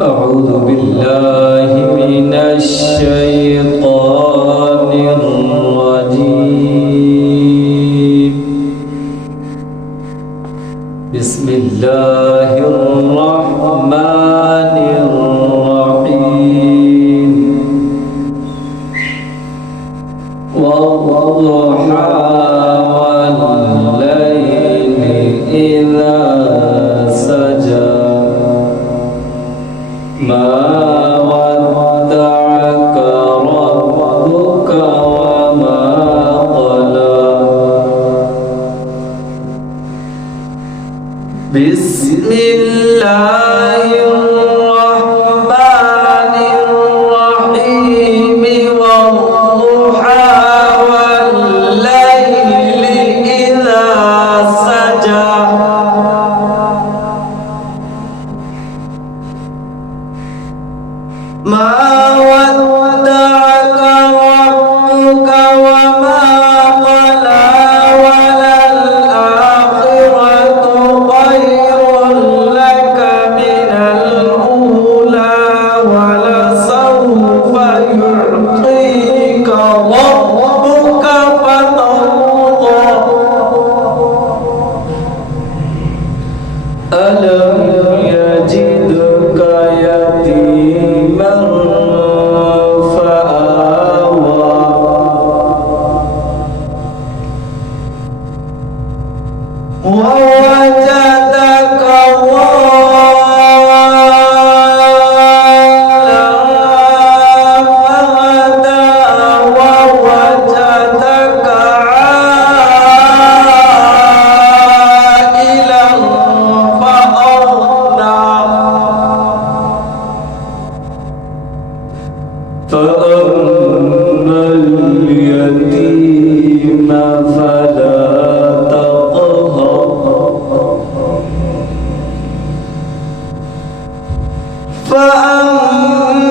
أعوذ بالله من الشيطان الرجيم. بسم الله الرحمن الرحيم. والضحى والليل إذا سجى ما ودعك ربك وما قلى. بسم الله الرحمن الرحيم. والضحى والليل إذا سجى ما ودعك ربك وما قلى. وللآخرة خير لك من الأولى ولسوف يعطيك ربك فترضى. ألم يجدك يتيما فآوى ووجدك ضالا فهدى ووجدك عائلا فأغنى. فأما اليتيم فلا تقهر. فأما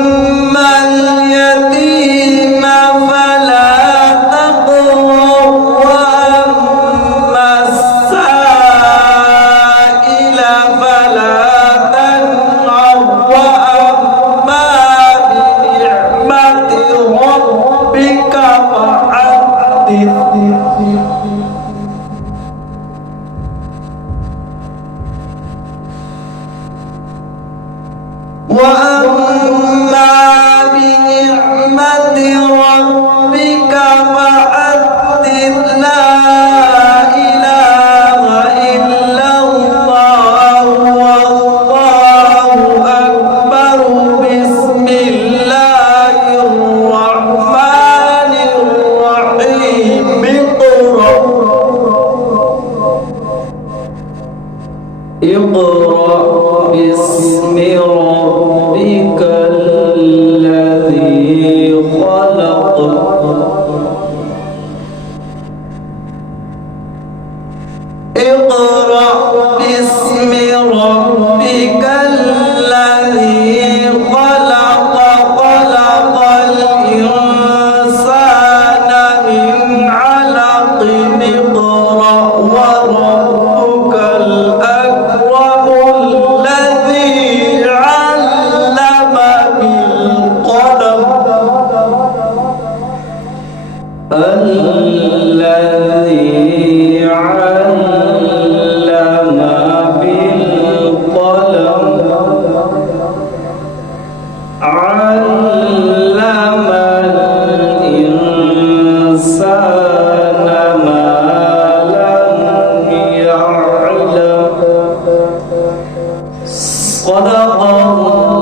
اليتيم فلا تقهر. وأما السائل فلا تنهر. وأما بنعمة ربك فحدث. وأما بنعمة ربك فحدث. لا إله إلا الله والله أكبر. بسم الله الرحمن الرحيم. اقرأ باسم ربك الذي خلق. اقرأ باسم ربك الذي خلق. خلق الإنسان من علق. اقرأ وربك الأكرم الذي علم بالقلم. الذي علم بالقلم. علم الإنسان ما لم يعلم. صدق الله